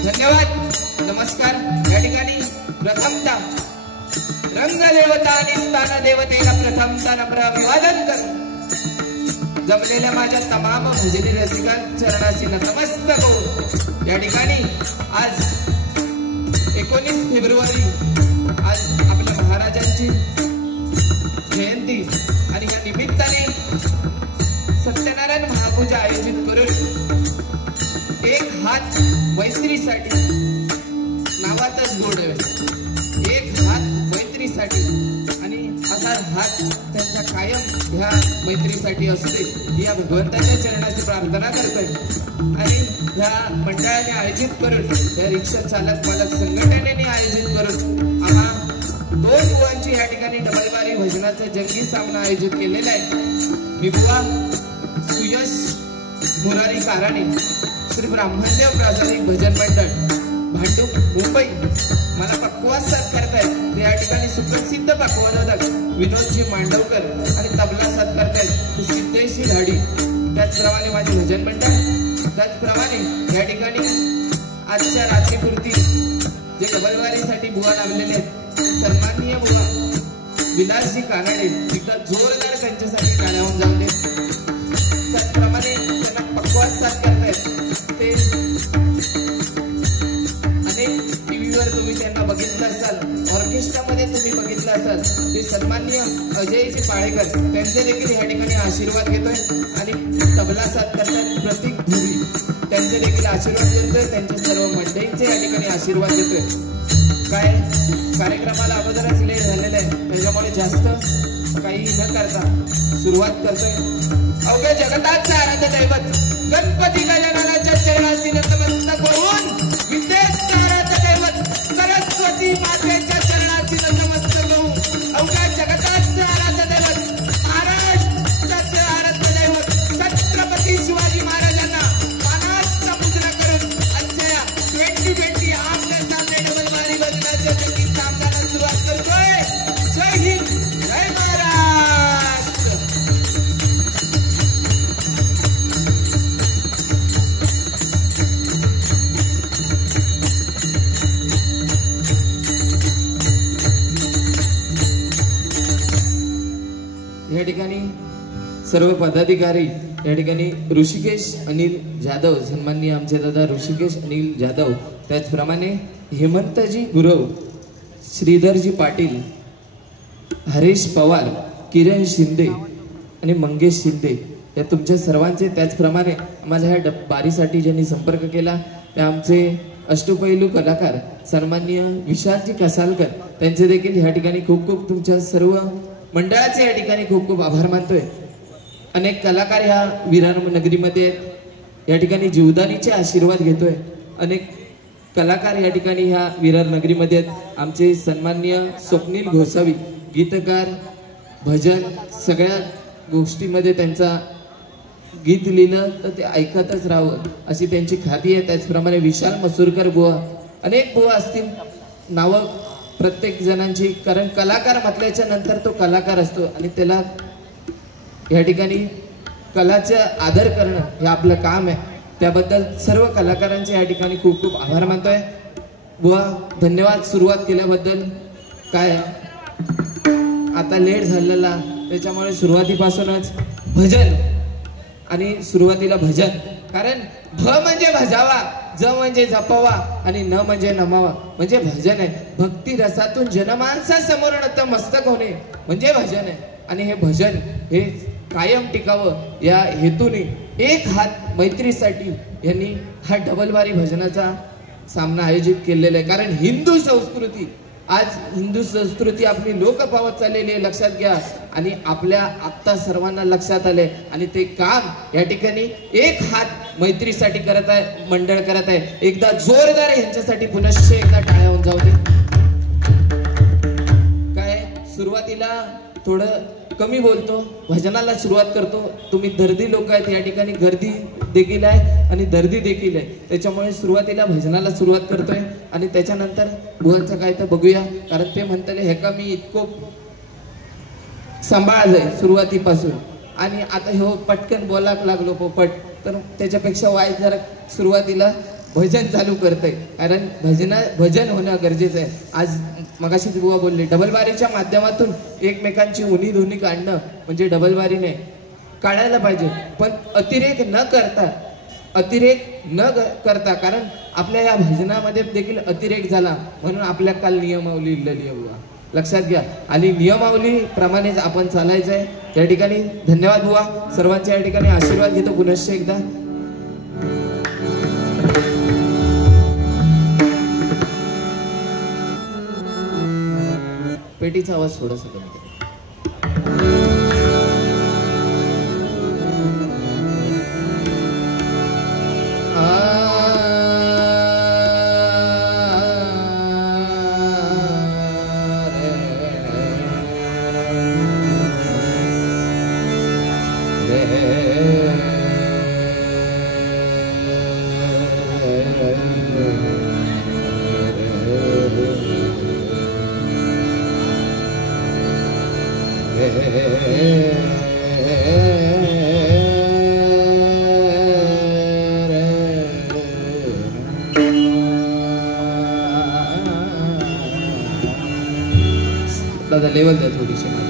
धन्यवाद नमस्कार। या ठिकाणी प्रथमतः रंगदेवता आणि स्थान देवतेला प्रथमतः नम्र अभिवादन कर। जमलेल्या माझ्या तमाम भजनी रसिकांच्या चरणाशी नतमस्तक हो। या ठिकाणी आज 19 फेब्रुवारी आज आपल्या महाराजांची जयंती आणि या निमित्ताने सत्यनारायण महापूजा आयोजित करून एक हात मैत्रीसाठी नावातच गोड आहे। एक हात मैत्रीसाठी आणि असा हात त्यांचा कायम ह्या मैत्रीसाठी असते या भगवंताच्या चरणाची प्रार्थना करतोय। आणि ह्या मंडळाने आयोजित करून या रिक्षा चालक मालक संघटनेने आयोजित करून आम्हा 2 बुवांची या ठिकाणी डबलबारी भजनाचा जंगी सामना आयोजित केलेला आहे। मी बुवा सुयश मुरारी काराणे श्री ब्राह्मणदेव प्रासादिक भजन मंडळ भांडूप मुंबई मला पक्वास साथ करतायत। या ठिकाणी सुप्रसिद्ध पक्वादक विनोदजी मांडवकर आणि तबला साथ करतायत सिद्धेशी धाडी। त्याचप्रमाणे माझे भजन मंडळ त्याचप्रमाणे या ठिकाणी आजच्या रात्रीपुरती जे डबलवारीसाठी बुवा लावलेले आहेत सन्माननीय बुवा विलासजी कानाडे एकदा जोरदार त्यांच्यासाठी टाळ्या जाऊ दे। त्याचप्रमाणे त्यांना पक्वास साथ करतायत ते अनेक टीव्हीवर तुम्ही त्यांना बघितलं असाल, ऑर्केस्ट्रामध्ये तुम्ही बघितलं असाल ते सन्माननीय अजयजी पाळेकर त्यांचे देखील या ठिकाणी आशीर्वाद घेतोय। आणि तबला साथ करतात प्रतीक धुरी त्यांचे देखील आशीर्वाद घेतोय। त्यांच्या सर्व मंडळींचे या ठिकाणी आशीर्वाद घेतोय। काय कार्यक्रमाला अगोदरच लेट झालेलं आहे त्याच्यामुळे जास्त काही न करता सुरुवात करतोय। अवघ्या जगताचं आराध्य दैवत गणपती गजाननाच्या चरणाशी नतमस्तक होऊन विद्येचं आराध्य दैवत सरस्वती मातेच्या चरणाशी नतमस्तक होऊन अवघ्या जगताचं आराध्य दैवत महाराष्ट्राचं आराध्य दैवत छत्रपती शिवाजी महाराजांना मानाचं पूजन करून आजच्या 2020 आमच्या सामने डबलबारी भजनाच्या जंगी सामन्याला सुरुवात करतोय। जय हिंद जय महाराष्ट्र। या ठिकाणी सर्व पदाधिकारी या ठिकाणी ऋषिकेश अनिल जाधव सन्माननीय आमचे दादा ऋषिकेश अनिल जाधव त्याचप्रमाणे हेमंतजी गुरव श्रीधरजी पाटील हरीश पवार किरण शिंदे आणि मंगेश शिंदे या तुमच्या सर्वांचे त्याचप्रमाणे आम्हाला ह्या बारीसाठी ज्यांनी संपर्क केला ते आमचे अष्टपैलू कलाकार सन्माननीय विशालजी कसालकर त्यांचे देखील ह्या ठिकाणी खूप खूप तुमच्या सर्व मंडळाचे या ठिकाणी खूप खूप आभार मानतोय। अनेक कलाकार ह्या विरार नगरीमध्ये या ठिकाणी जीवदानीचे आशीर्वाद घेतोय। अनेक कलाकार या ठिकाणी ह्या विरार नगरीमध्ये आमचे सन्माननीय स्वप्नील घोसावी गीतकार भजन सगळ्या गोष्टीमध्ये त्यांचा गीत लिहिलं तर ते ऐकतच राहावं अशी त्यांची ख्याती आहे। त्याचप्रमाणे विशाल मसूरकर बुवा अनेक बुवा असतील नावं प्रत्येक जणांची कारण कलाकार म्हटल्याच्या नंतर तो कलाकार असतो आणि त्याला या ठिकाणी कलाचा आदर करणं हे आपलं काम आहे। त्याबद्दल सर्व कलाकारांचे या ठिकाणी खूप खूप आभार मानतोय। बुवा धन्यवाद सुरुवात केल्याबद्दल। काय आता लेट झालेला त्याच्यामुळे सुरुवातीपासूनच भजन आणि सुरुवातीला भजन कारण भ म्हणजे भजावा ज म्हणजे जपावा आणि न म्हणजे नमावा म्हणजे भजन आहे। भक्ती रसातून जनमानसासमोर नतमस्तक होणे म्हणजे भजन आहे। आणि हे भजन हे कायम टिकावं या हेतूने एक हात मैत्रीसाठी यांनी हा डबलबारी भजनाचा सामना आयोजित केलेला आहे। कारण हिंदू संस्कृती आज हिंदू संस्कृती आपली लोक पावत चाललेली आहे लक्षात घ्या। आणि आपल्या आत्ता सर्वांना लक्षात आले आणि ते काम या ठिकाणी एक हात मैत्रीसाठी करत आहे मंडळ करत आहे। एकदा जोरदार यांच्यासाठी पुनश्च एकदा टाळ्या होऊन जाऊ दे। काय सुरुवातीला थोडं कमी बोलतो भजनाला सुरुवात करतो। तुम्ही दर्दी लोक आहेत या ठिकाणी गर्दी देखील आहे आणि दर्दी देखील आहे त्याच्यामुळे सुरुवातीला भजनाला सुरुवात करतोय आणि त्याच्यानंतर बुवांचं काय तर बघूया कारण ते म्हणताले हे का मी इतकं सांभाळलंय सुरुवातीपासून आणि आता हो पटकन बोलाक लागलो पोपट तर त्याच्यापेक्षा वाईट जरा सुरुवातीला भजन चालू करतंय, कारण भजन होणं गरजेचं आहे. आज मगाशीच बुवा बोलले, डबलबारीच्या माध्यमातून एकमेकांची उनी धुनी काढणं म्हणजे डबलबारीने काढायला पाहिजे, पण अतिरेक न करता, कारण आपल्या या भजनामध्ये देखील अतिरेक झाला म्हणून आपल्या काल नियमावली इल्लली बुवा, लक्षात घ्या. आणि नियमावली प्रमाणेच आपण चालायचं आहे. या ठिकाणी धन्यवाद बुवा, सर्वांच्या या ठिकाणी आशीर्वाद घेतो पुनश्च एकदा. पेटीचा आवाज थोडासा कमी करा. दादा लेवल द्या थोडीशी माझी.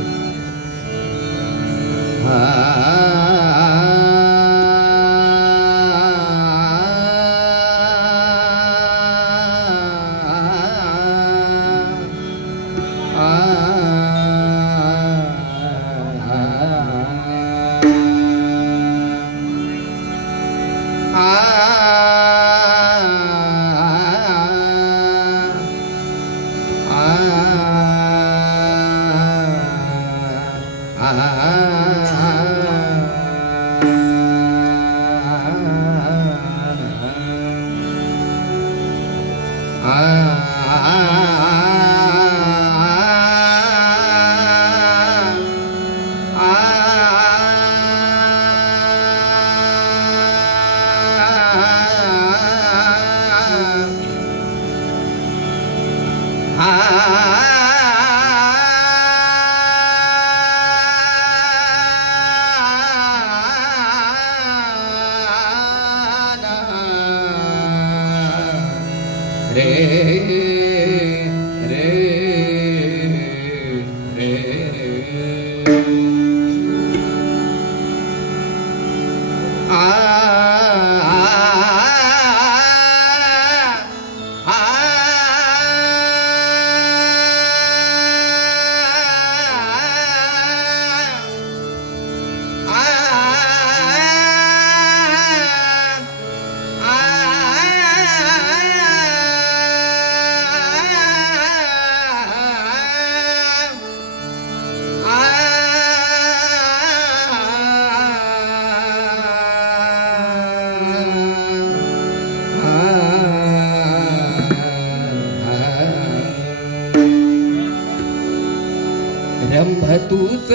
रंभतूच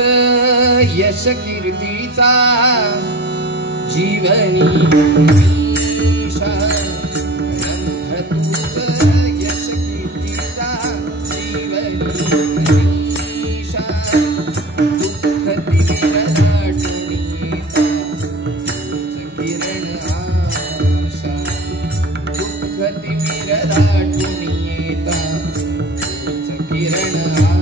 यश कीर्तीचा जीवनी ईशा, रंभतूच यश कीर्तीचा जीवनी ईशा, दुःख तीर दाटून येता किरण आशा, दुःख तीर दाटून येता किरण आशा.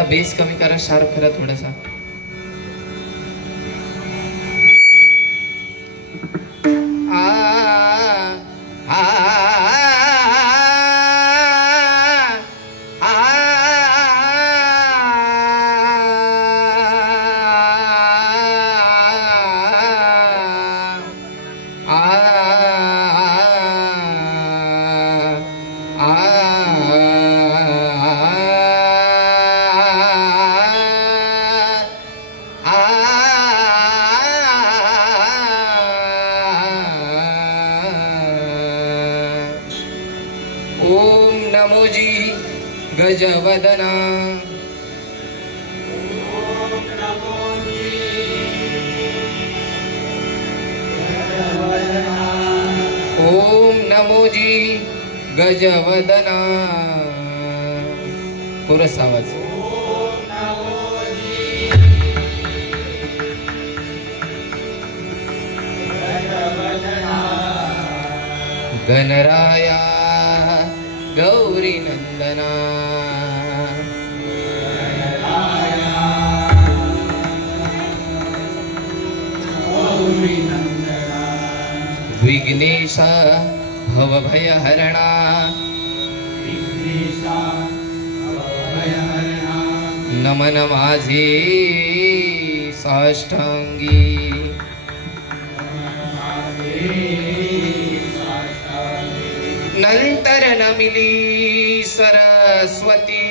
दादा बेस कमी करा, शार्प करा थोडासा. ओम नमोजी गजवदना. ओम नमोजी गजवदना. कोरस आवाज. गणराया गौरी नंदना. विघ्नेशा भवभयहरणा. नमन माझे साष्टांगी. नंतर नमिली सरस्वती.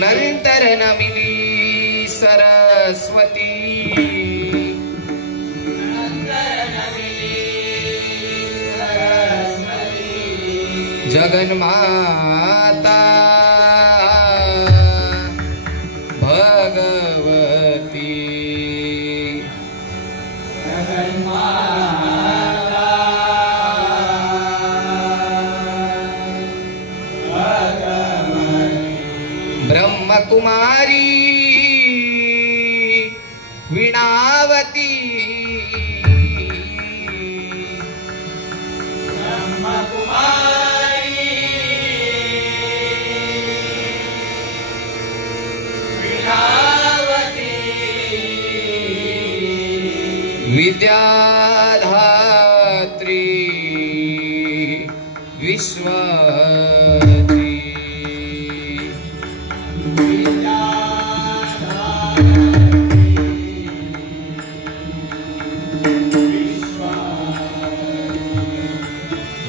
नंतर नमिली सरस्वती. जगन्माता भगवती. ब्रह्मकुमारी वीणावती. विद्याधात्री विश्वात्री.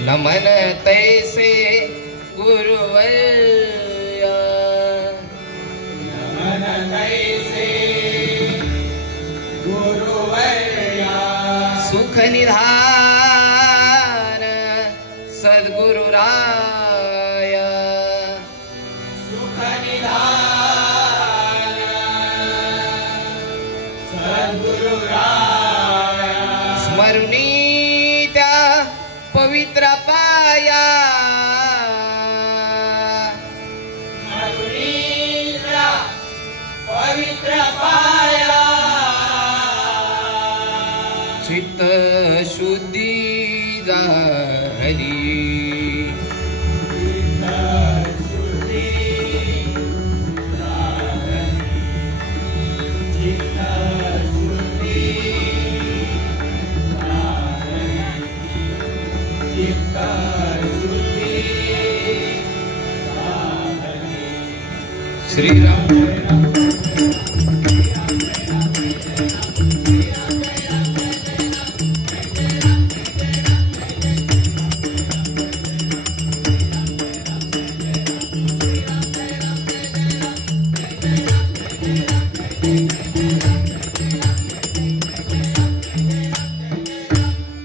नमन तैसे गुरुवर्या. नमन तैसे गुरुवर्या. सुख निधान सद्गुरुराया. सुख निधान सद्गुरुराया. स्मरुनी पवित्र पाया. पवित्र पाया. चित्त शुद्धि झाली. श्री राम.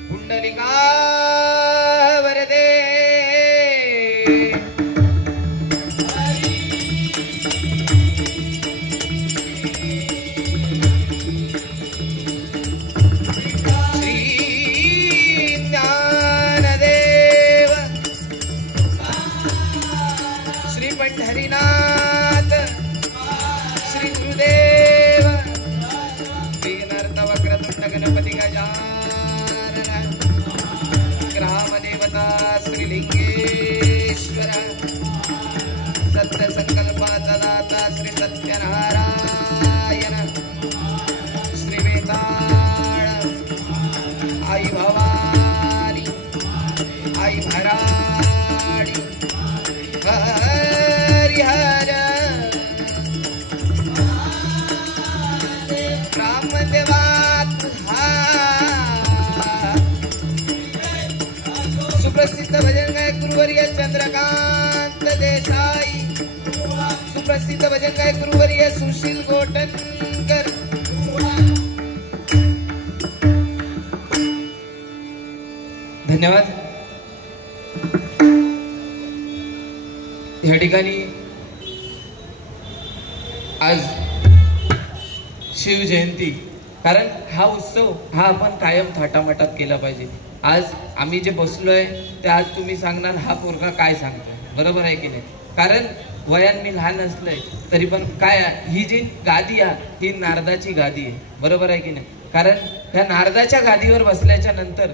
पुंडलिका वरदे. पंढरीनाथ श्री गुरुदेव. विघ्नर्थ वक्रतुंड गणपती गजानन. ग्रामदेवता देवता श्रीलिंगेश्वर सत्य संकल्पाचा दाता श्री सत्यनारायण श्री वेताळ आई भवानी आई भराडी हरिहर रामदेवात सुप्रसिद्ध भजन गायक गुरुवर्य चंद्रकांत देसाई सुप्रसिद्ध भजन गायक गुरुवर्य सुशील गोटनकर धन्यवाद। या ठिकाणी आज शिव जयंती, कारण हा उत्सव हा आपण कायम थाटामाटात केला पाहिजे। आज आम्ही जे बसलोय ते आज तुम्ही सांगणार हा पोरगा काय सांगतोय, बरोबर आहे की नाही? कारण वयान मी लहान असलंय तरी पण काय ही जी गादी आहे ही नारदाची गादी आहे, बरोबर आहे की नाही? कारण ह्या नारदाच्या गादीवर बसल्याच्या नंतर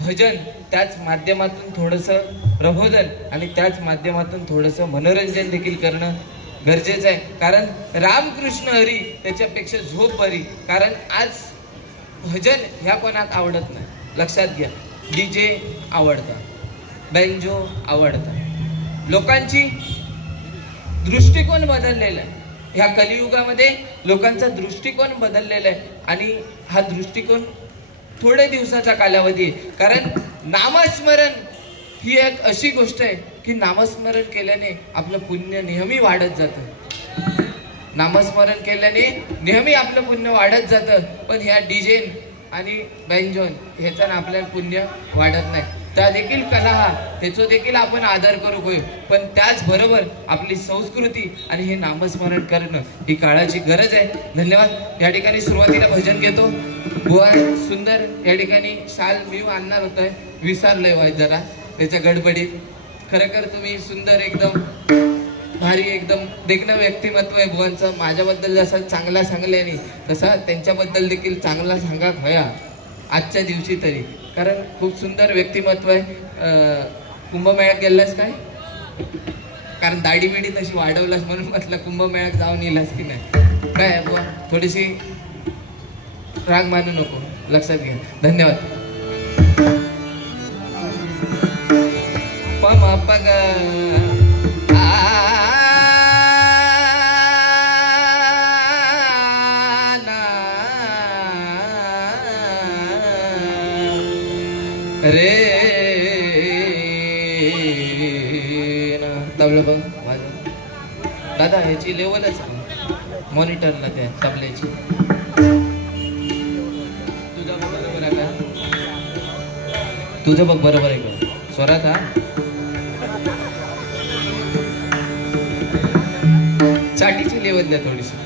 भजन, त्याच माध्यमातून थोडंसं प्रबोधन आणि त्याच माध्यमातून थोडंसं मनोरंजन देखील करणं गरजेचं आहे। कारण रामकृष्ण हरी त्याच्यापेक्षा झोप बरी। कारण आज भजन ह्या कोणाक आवडत नाही, लक्षात घ्या। डीजे आवडतात, बेंजो आवडतात, लोकांची दृष्टिकोन बदललेला आहे। ह्या कलियुगामध्ये लोकांचा दृष्टिकोन बदललेला आहे आणि हा दृष्टिकोन थोडे दिवसाचा कालावधी आहे। कारण नामस्मरण ही एक अशी गोष्ट आहे की नामस्मरण केल्याने आपलं पुण्य नेहमी वाढत जातं, नामस्मरण केल्याने नेहमी आपलं पुण्य वाढत जातं। पण ह्या डीजेन आणि बेंजोन ह्याचं आपल्याला पुण्य वाढत नाही। त्या देखील कला हा त्याचा देखील आपण आदर करू होय, पण त्याचबरोबर आपली संस्कृती आणि हे नामस्मरण करणं ही काळाची गरज आहे। धन्यवाद। या ठिकाणी सुरुवातीला भजन घेतो। बुवा सुंदर या ठिकाणी शाल मी आणणार होतोय, विसरलोय वाय जरा त्याच्या गडबडीत। खरंखर तुम्ही सुंदर एकदम भारी एकदम देखणं व्यक्तिमत्व आहे बुवांचं। माझ्याबद्दल जसं चांगला सांगल्याने तसा त्यांच्याबद्दल देखील चांगला सांगा भया आजच्या दिवशी तरी, कारण खूप सुंदर व्यक्तिमत्व आहे। कुंभमेळ्यात गेलास काय? कारण दाढी बिडी तशी वाढवलास म्हणून म्हटलं कुंभमेळ्यात जाऊन येलास की नाही काय? बुवा थोडीशी राग मानू नको, लक्षात घ्या। धन्यवाद। पम पग रे तबला बघ माझं दादा, ह्याची लेवलच मॉनिटरला त्या तबल्याची। तुझा बरोबर आहे का? तुझं बघ बरोबर आहे का स्वरात? हा चाटीची लेवल द्या थोडीशी।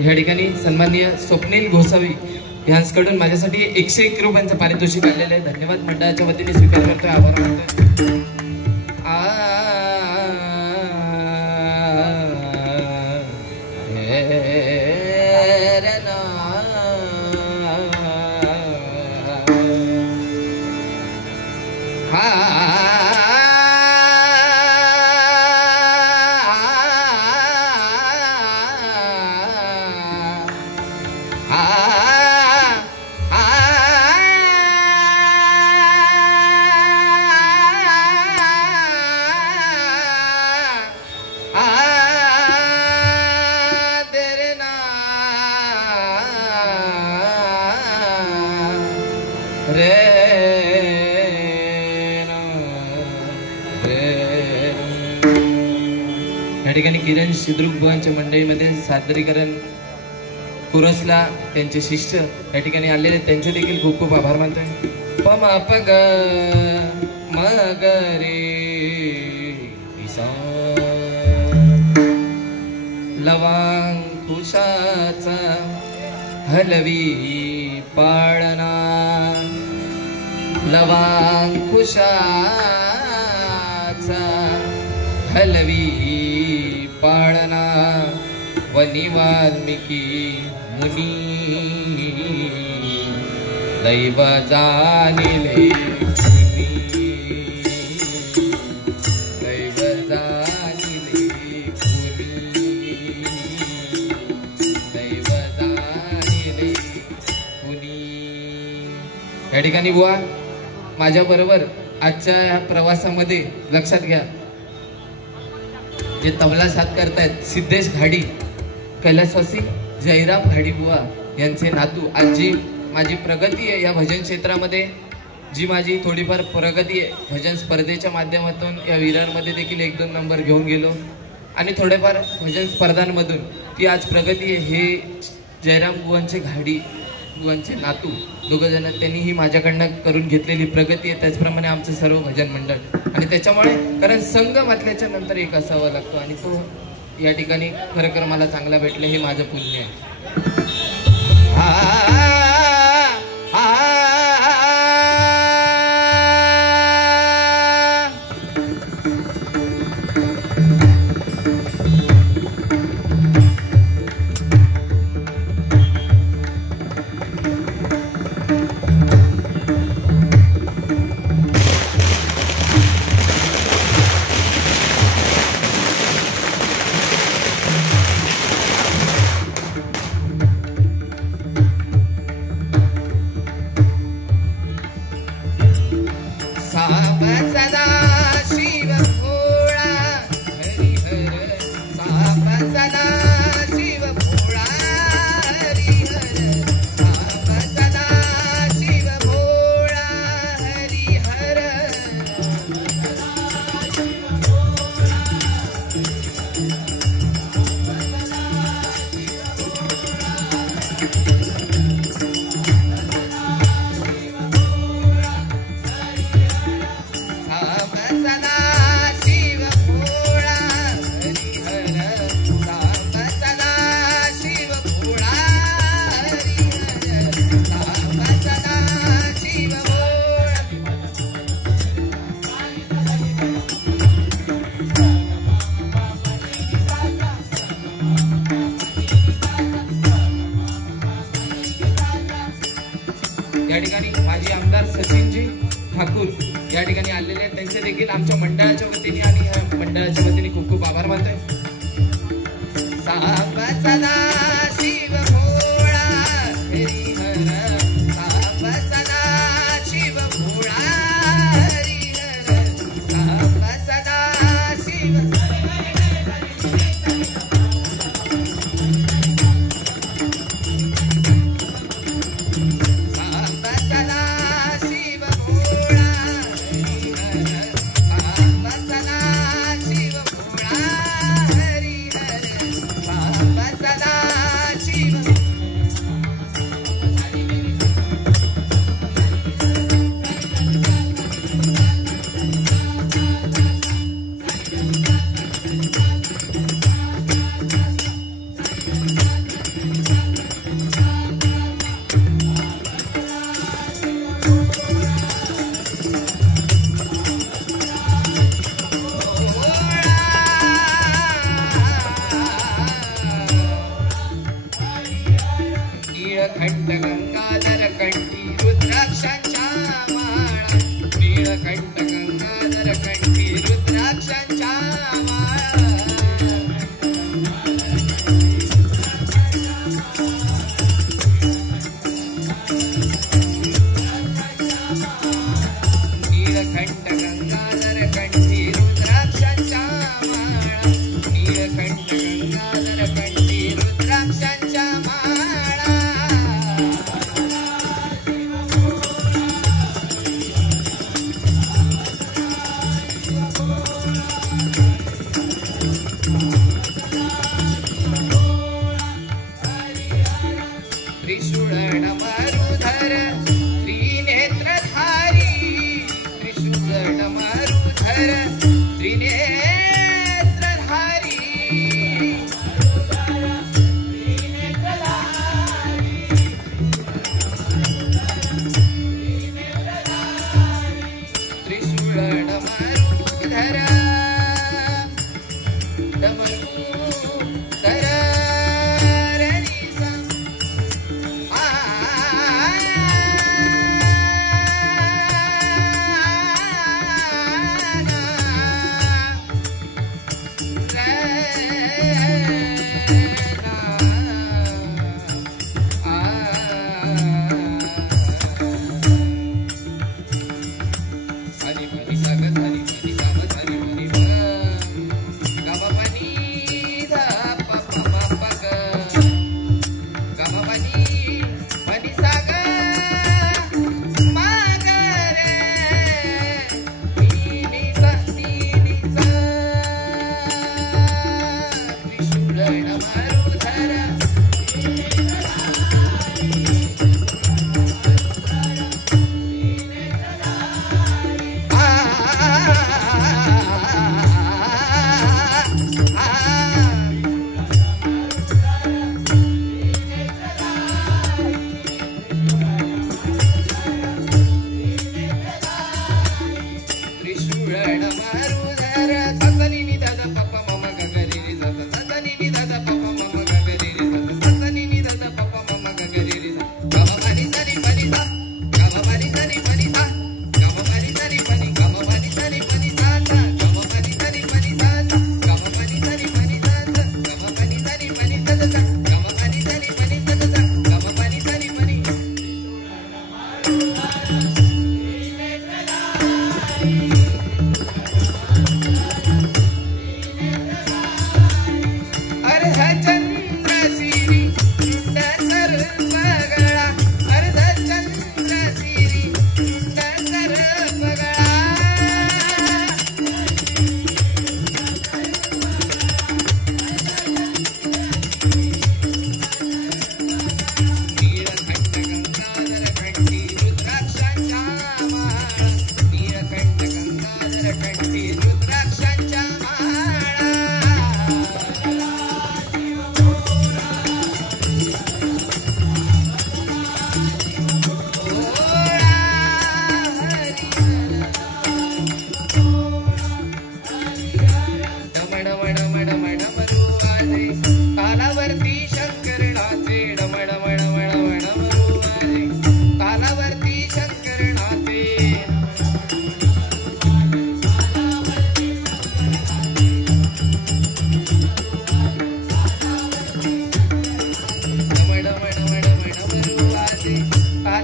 या ठिकाणी सन्माननीय स्वप्नील गोसावी यांच्याकडून माझ्यासाठी 101 रुपयांचं पारितोषिक आलेलं आहे। धन्यवाद। मंडळाच्या वतीने स्वीकार करतोय, आभार मानतोय। या ठिकाणी किरण सिद्रुक बुवांच्या मंडळीमध्ये सादरीकरण कुरसला त्यांचे शिष्य या ठिकाणी आलेले, त्यांचे देखील खूप खूप आभार मानतोय। पम पग मग रे लवांग खुशाचा हलवी लवांकुशाचा हलवी पाळना वनी वाल्मिकी मुनी दैव जाणिले कुणी दैव जाणिले कुणी दैव जाणिले कुणी। या ठिकाणी बुवा माझ्या बरोबर आजच्या या प्रवासामध्ये लक्षात घ्या जे तबला साथ करतायत सिद्धेश घाडी कैलासवासी जयराम घाडी बुवा यांचे नातू। आज जी माझी प्रगती आहे या भजन क्षेत्रामध्ये, जी माझी थोडीफार प्रगती आहे भजन स्पर्धेच्या माध्यमातून या विरारमध्ये देखील 1-2 नंबर घेऊन गेलो आणि थोडेफार भजन स्पर्धांमधून ती आज प्रगती आहे। हे जयराम बुवांचे घाडी बुवांचे नातू दोघं जण त्यांनी ही माझ्याकडनं करून घेतलेली प्रगती आहे। त्याचप्रमाणे आमचं सर्व भजन मंडळ आणि त्याच्यामुळे कारण संघ म्हटल्याच्या नंतर एक असावा लागतो आणि तो या ठिकाणी खरं मला चांगला भेटलं हे माझं पुण्य आहे। या ठिकाणी माजी आमदार सचिनजी ठाकूर या ठिकाणी आलेले आहेत, त्यांचे देखील आमच्या मंडळाच्या वतीने आणि या मंडळाच्या वतीने खूप खूप आभार मानतोय। साप सदा शिव भोळा हरिहर, साप सदा शिव भोळा हरिहर, साप सदा शिव नीलकंठ गंगाधर कंठी रुद्राक्षांच्या माळा, नीलकंठ गंगाधर कंठी रुद्राक्षांच्या माळा, नीलकंठ गंगाधर कंठी रुद्राक्षांच्या माळा, नीलकंठ गंगाधर कंठी रुद्राक्षांच्या माळा, त्रिशूळ मरुधर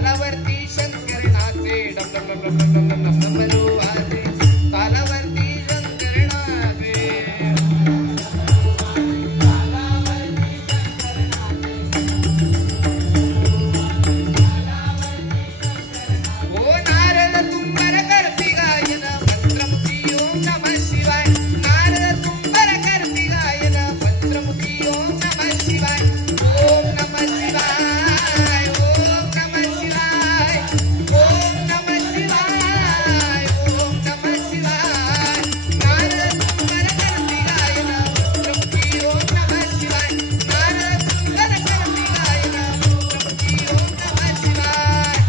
तालावरती शंकरनाचे डम डम डम डम डम डम डम डमरू वाजे तालावरती शंकरनाचे ओ नारळ तुंबर करती गायन मंत्रमुखी ओम नमः शिवाय नारळ तुंबर करती गायन मंत्रमुखी ओम नमः शिवाय ओम नमः शिवाय ओम नमः शिवाय ओम नमः शिवाय ओम नमः शिवाय नारळ तुंबर करती गायन मंत्रमुखी ओम नमः शिवाय नारळ तुंबर करती गायन मंत्रमुखी ओम नमः शिवाय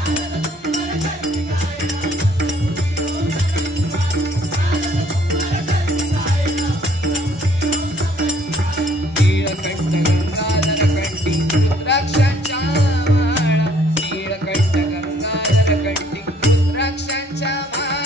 नीलकंठ गंगाधर कंठी रुद्राक्षांच्या माळा नीलकंठ गंगाधर कंठी रुद्राक्षांच्या माळा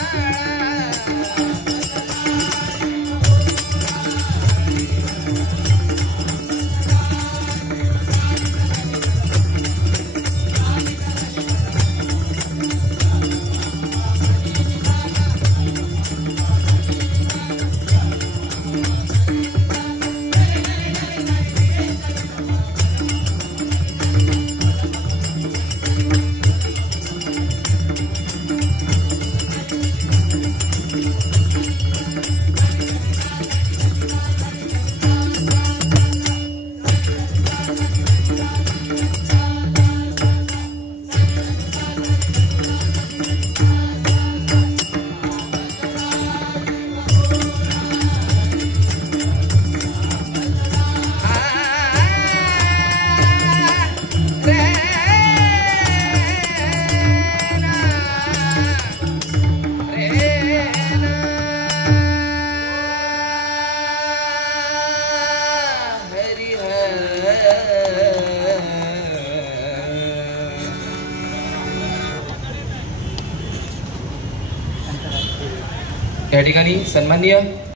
या ठिकाणी सन्माननीय